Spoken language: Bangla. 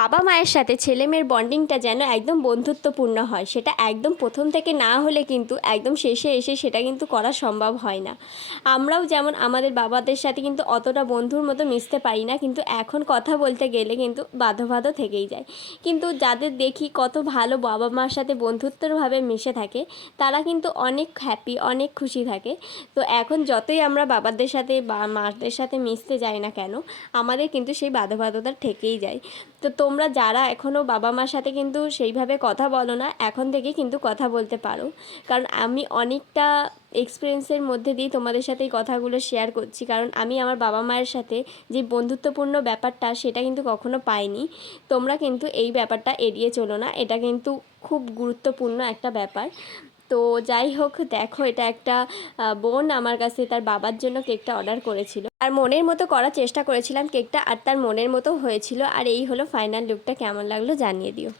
বাবা মায়ের সাথে ছেলে মেয়ের বন্ডিংটা যেন একদম বন্ধুত্বপূর্ণ হয়। সেটা একদম প্রথম থেকে না হলে কিন্তু একদম শেষে এসে সেটা কিন্তু করা সম্ভব হয় না। আমরাও যেমন আমাদের বাবাদের সাথে কিন্তু অতটা বন্ধুর মতো মিশতে পারি না, কিন্তু এখন কথা বলতে গেলে কিন্তু বাধো বাধো থেকেই যায়। কিন্তু যাদের দেখি কত ভালো বাবা মার সাথে বন্ধুত্বরভাবে মিশে থাকে, তারা কিন্তু অনেক হ্যাপি অনেক খুশি থাকে। তো এখন যতই আমরা বাবাদের সাথে বা মাদের সাথে মিশতে যাই না কেন, আমাদের কিন্তু সেই বাধ্যবাধকতা থেকেই যায়। তো তোমরা যারা এখনও বাবা মার সাথে কিন্তু সেইভাবে কথা বলো না, এখন থেকে কিন্তু কথা বলতে পারো। কারণ আমি অনেকটা এক্সপিরিয়েন্সের মধ্যে দিয়ে তোমাদের সাথে এই কথাগুলো শেয়ার করছি। কারণ আমি আমার বাবা মায়ের সাথে যে বন্ধুত্বপূর্ণ ব্যাপারটা, সেটা কিন্তু কখনো পাইনি। তোমরা কিন্তু এই ব্যাপারটা এড়িয়ে চলো না। এটা কিন্তু খুব গুরুত্বপূর্ণ একটা ব্যাপার। তো যাই হোক, দেখো এটা একটা বোন আমার কাছে তার বাবার জন্য কেকটা অর্ডার করেছিল। আর মনের মতো করার চেষ্টা করেছিলাম কেকটা, আর তার মনের মতো হয়েছিল। আর এই হলো ফাইনাল লুকটা, কেমন লাগল জানিয়ে দিও।